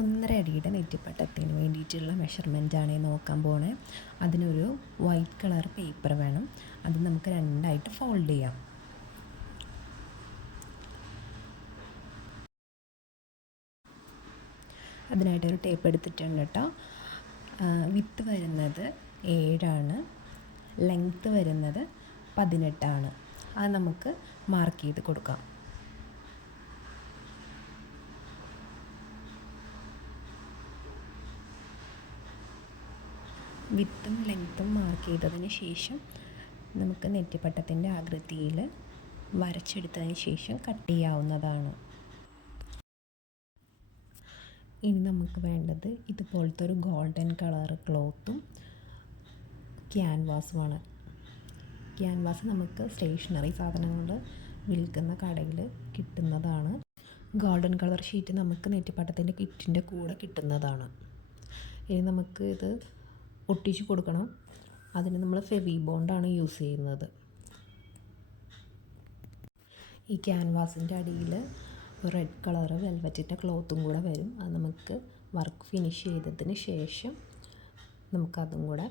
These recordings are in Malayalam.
ഒന്നര അടിയുടെ നെറ്റിപ്പട്ടത്തിന് വേണ്ടിയിട്ടുള്ള മെഷർമെന്റാണ് നോക്കാൻ പോണേ. അതിനൊരു വൈറ്റ് കളർ പേപ്പർ വേണം. അത് നമുക്ക് രണ്ടായിട്ട് ഫോൾഡ് ചെയ്യാം. അതിനായിട്ടൊരു ടേപ്പ് എടുത്തിട്ടുണ്ട് കേട്ടോ വിത്ത് വരുന്നത് ഏഴാണ്. ലെങ്ത്ത് വരുന്നത് പതിനെട്ടാണ്. അത് നമുക്ക് മാർക്ക് ചെയ്ത് കൊടുക്കാം. വിത്തും ലെങ്ത്തും മാർക്ക് ചെയ്തതിന് ശേഷം നമുക്ക് നെറ്റിപ്പട്ടത്തിന്റെ ആകൃതിയിൽ വരച്ചെടുത്തതിന് ശേഷം കട്ട് ചെയ്യാവുന്നതാണ്. ഇനി നമുക്ക് വേണ്ടത് ഇതുപോലത്തെ ഒരു ഗോൾഡൻ കളർ ക്ലോത്തും ക്യാൻവാസുമാണ് ക്യാൻവാസ് നമുക്ക് സ്റ്റേഷനറി സാധനങ്ങൾ വിൽക്കുന്ന കടയിൽ കിട്ടുന്നതാണ്. ഗോൾഡൻ കളർ ഷീറ്റ് നമുക്ക് നെറ്റിപ്പട്ടത്തിന്റെ കിറ്റിന്റെ കൂടെ കിട്ടുന്നതാണ്. ഇനി നമുക്ക് ഇത് ഒട്ടിച്ച് കൊടുക്കണം. അതിന് നമ്മൾ ഫെവി ബോണ്ടാണ് യൂസ് ചെയ്യുന്നത്. ഈ ക്യാൻവാസിന്റെ അടിയിൽ റെഡ് കളർ വെൽവറ്റിന്റെ ക്ലോത്തും കൂടെ വരും. അത് നമുക്ക് വർക്ക് ഫിനിഷ് ചെയ്തതിന് ശേഷം നമുക്കതും കൂടെ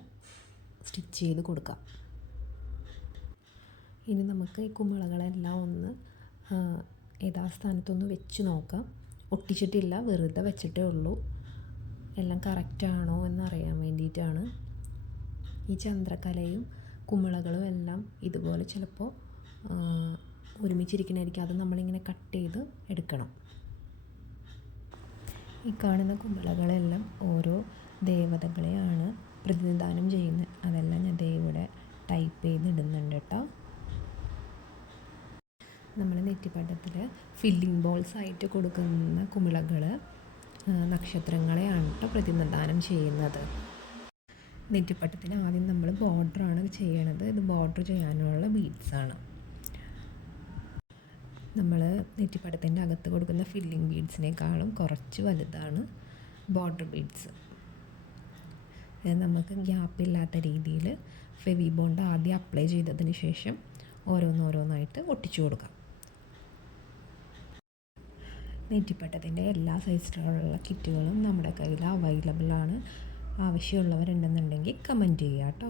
സ്റ്റിച്ച് ചെയ്ത് കൊടുക്കാം. ഇനി നമുക്ക് ഈ കുമിളകളെല്ലാം ഒന്ന് യഥാസ്ഥാനത്തൊന്ന് വെച്ച് നോക്കാം. ഒട്ടിച്ചിട്ടില്ല വെറുതെ വെച്ചിട്ടേ ഉള്ളൂ. എല്ലാം കറക്റ്റാണോ എന്നറിയാൻ വേണ്ടിയിട്ടാണ് ഈ ചന്ദ്രക്കലയും കുമിളകളും എല്ലാം ഇതുപോലെ ചിലപ്പോൾ ഒരുമിച്ചിരിക്കണായിരിക്കും. അത് നമ്മളിങ്ങനെ കട്ട് ചെയ്ത് എടുക്കണം. ഈ കാണുന്ന കുമിളകളെല്ലാം ഓരോ ദേവതകളെയാണ് പ്രതിനിധാനം ചെയ്യുന്നത്. അതെല്ലാം ഞാൻ ദേവിടെ ടൈപ്പ് ചെയ്തിടുന്നുണ്ട് കേട്ടോ. നമ്മൾ നെറ്റിപ്പട്ടത്തിൽ ഫില്ലിംഗ് ബോൾസ് ആയിട്ട് കൊടുക്കുന്ന കുമിളകൾ നക്ഷത്രങ്ങളെയാണ് കേട്ടോ പ്രതിനിധാനം ചെയ്യുന്നത്. നെറ്റിപ്പട്ടത്തിന് ആദ്യം നമ്മൾ ബോർഡറാണ് ചെയ്യണത്. ഇത് ബോർഡർ ചെയ്യാനുള്ള ബീഡ്സാണ് നമ്മൾ നെറ്റിപ്പട്ടത്തിന്റെ അകത്ത് കൊടുക്കുന്ന ഫില്ലിംഗ് ബീഡ്സിനേക്കാളും കുറച്ച് വലുതാണ് ബോർഡർ ബീഡ്സ് നമുക്ക് ഗ്യാപ്പ് ഇല്ലാത്ത രീതിയിൽ ഫെവി ബോണ്ട് ആദ്യം അപ്ലൈ ചെയ്തതിന് ശേഷം ഓരോന്നോരോന്നായിട്ട് ഒട്ടിച്ചു കൊടുക്കാം. നെറ്റിപ്പട്ടത്തിന്റെ എല്ലാ സൈസിലുള്ള കിറ്റുകളും നമ്മുടെ കയ്യിൽ അവൈലബിൾ ആണ്. ആവശ്യമുള്ളവരുണ്ടെന്നുണ്ടെങ്കിൽ കമന്റ് ചെയ്യുക കേട്ടോ.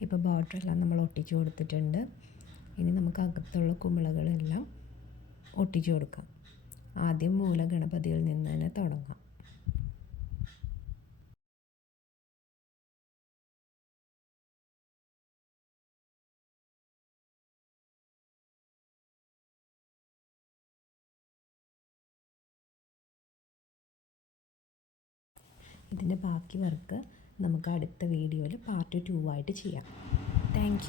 ഇപ്പോൾ ബോർഡറെല്ലാം നമ്മൾ ഒട്ടിച്ചു കൊടുത്തിട്ടുണ്ട്. ഇനി നമുക്ക് അകത്തുള്ള കുമിളകളെല്ലാം ഒട്ടിച്ചു കൊടുക്കാം. ആദ്യം മൂലഗണപതിയിൽ ഇതിന്റെ ബാക്കി വർക്ക് നമുക്ക് അടുത്ത വീഡിയോയിൽ പാർട്ട് ടു ആയിട്ട് ചെയ്യാം. താങ്ക്